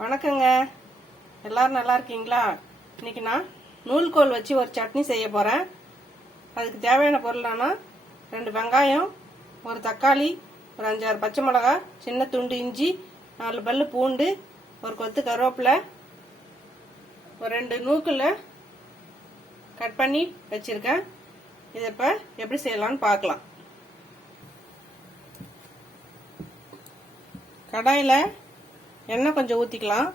வணக்கங்க. எல்லாரும் நல்லா இருக்கீங்களா? இன்னைக்கு நான் நூல்கோல் வச்சு ஒரு சட்னி செய்ய போகிறேன் அதுக்கு தேவையான பொருளானா ரெண்டு வெங்காயம் ஒரு தக்காளி ஒரு அஞ்சாறு பச்சை மிளகா சின்ன துண்டு இஞ்சி நாலு பல்லு பூண்டு ஒரு கொத்து கருவேப்பிலை ஒரு ரெண்டு நூக்கில் கட் பண்ணி வச்சுருக்கேன். இதை இப்போ எப்படி செய்யலாம்னு பார்க்கலாம். கடாயில் எண்ணெய் கொஞ்சம் ஊற்றிக்கலாம்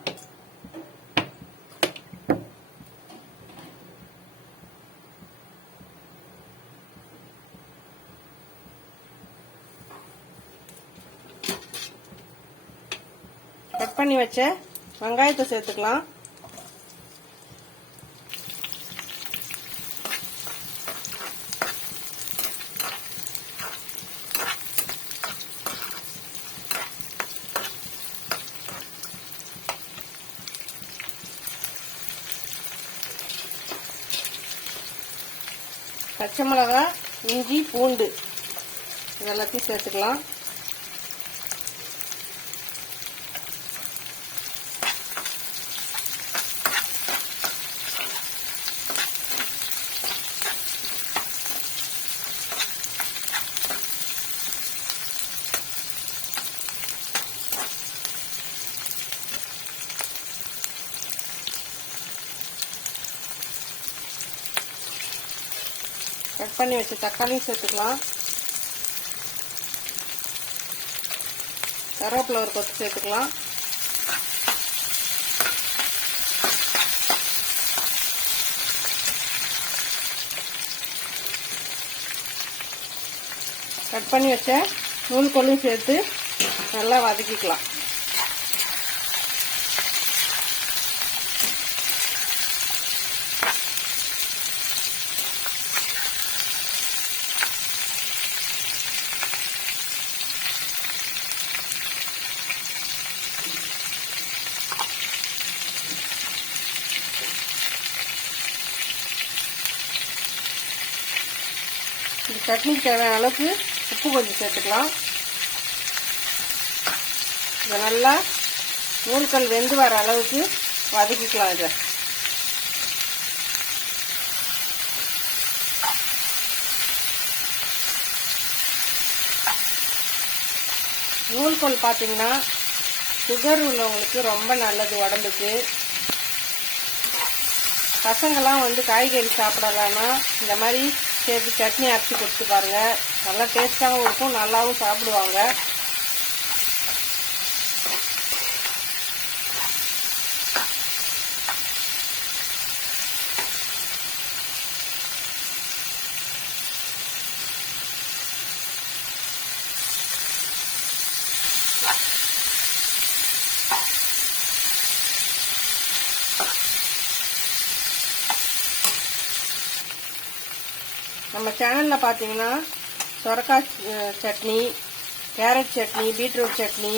கட் பண்ணி வச்ச வெங்காயத்தை சேர்த்துக்கலாம். பச்சை மிளகா இஞ்சி பூண்டு. இது எல்லாத்தையும் சேர்த்துக்கலாம். கட் பண்ணி வச்ச தக்காளியும் சேர்த்துக்கலாம். கருவேப்பிலை ஒரு கொத்து சேர்த்துக்கலாம். கட் பண்ணி வச்ச நூல் கொள்ளும் சேர்த்து நல்லா வதக்கிக்கலாம். சட்னிக்கு தேவையான அளவுக்கு உப்பு கொஞ்சம் சேர்த்துக்கலாம். இதை நல்லா நூல்கள் வெந்து வர அளவுக்கு வதக்கிக்கலாம் இதை. நூல்கோல் பார்த்தீங்கன்னா சுகர் உள்ளவங்களுக்கு ரொம்ப நல்லது உடம்புக்கு. பசங்கள்லாம் வந்து காய்கறி சாப்பிடலான்னா இந்த மாதிரி சேர்த்து சட்னி அரைச்சி கொடுத்து பாருங்கள் நல்லா டேஸ்ட்டாகவும் இருக்கும் நல்லாவும் சாப்பிடுவாங்க. நம்ம சேனலில் பார்த்தீங்கன்னா சொரக்காய் சட்னி கேரட் சட்னி பீட்ரூட் சட்னி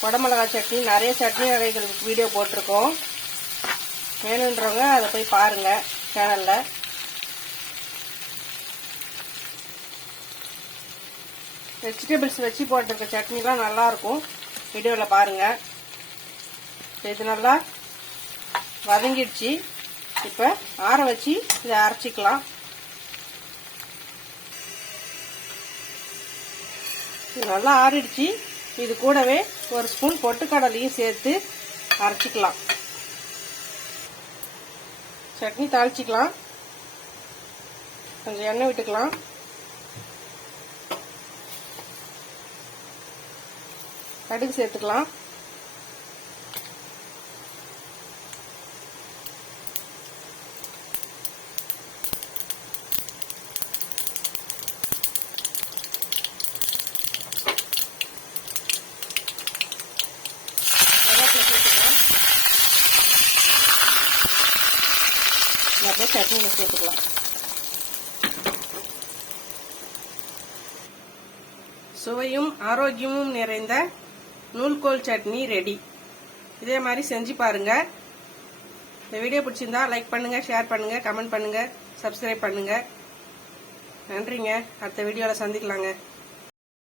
குடமிளகாய் சட்னி நிறைய சட்னி வகைகள் வீடியோ போட்டிருக்கோம். வேணுன்றவங்க அதை போய் பாருங்கள் சேனலில். வெஜிடபிள்ஸ் வச்சு போட்டிருக்க சட்னிலாம் நல்லாயிருக்கும். வீடியோவில் பாருங்கள் இது நல்லா வதங்கிடுச்சு. இப்போ ஆற வச்சு இதை அரைச்சிக்கலாம். இது நல்லா ஆறிடுச்சு. இது கூடவே ஒரு ஸ்பூன் பொட்டுக்கடலையும் சேர்த்து அரைச்சிக்கலாம். சட்னி தாளிச்சிக்கலாம். கொஞ்சம் எண்ணெய் விட்டுக்கலாம். கடுகு சேர்த்துக்கலாம் கருவேப்பிலை சேர்த்துக்கலாம் இதை அப்படியே சட்னியில் சேர்த்துக்கலாம். சுவையும் ஆரோக்கியமும் நிறைந்த நூல்கோல் சட்னி ரெடி. இதே மாதிரி செஞ்சு பாருங்க. இந்த வீடியோ பிடிச்சிருந்தா லைக் பண்ணுங்க ஷேர் பண்ணுங்க கமெண்ட் பண்ணுங்க சப்ஸ்கிரைப் பண்ணுங்க. நன்றிங்க. அடுத்த வீடியோவில் சந்திக்கலாங்க.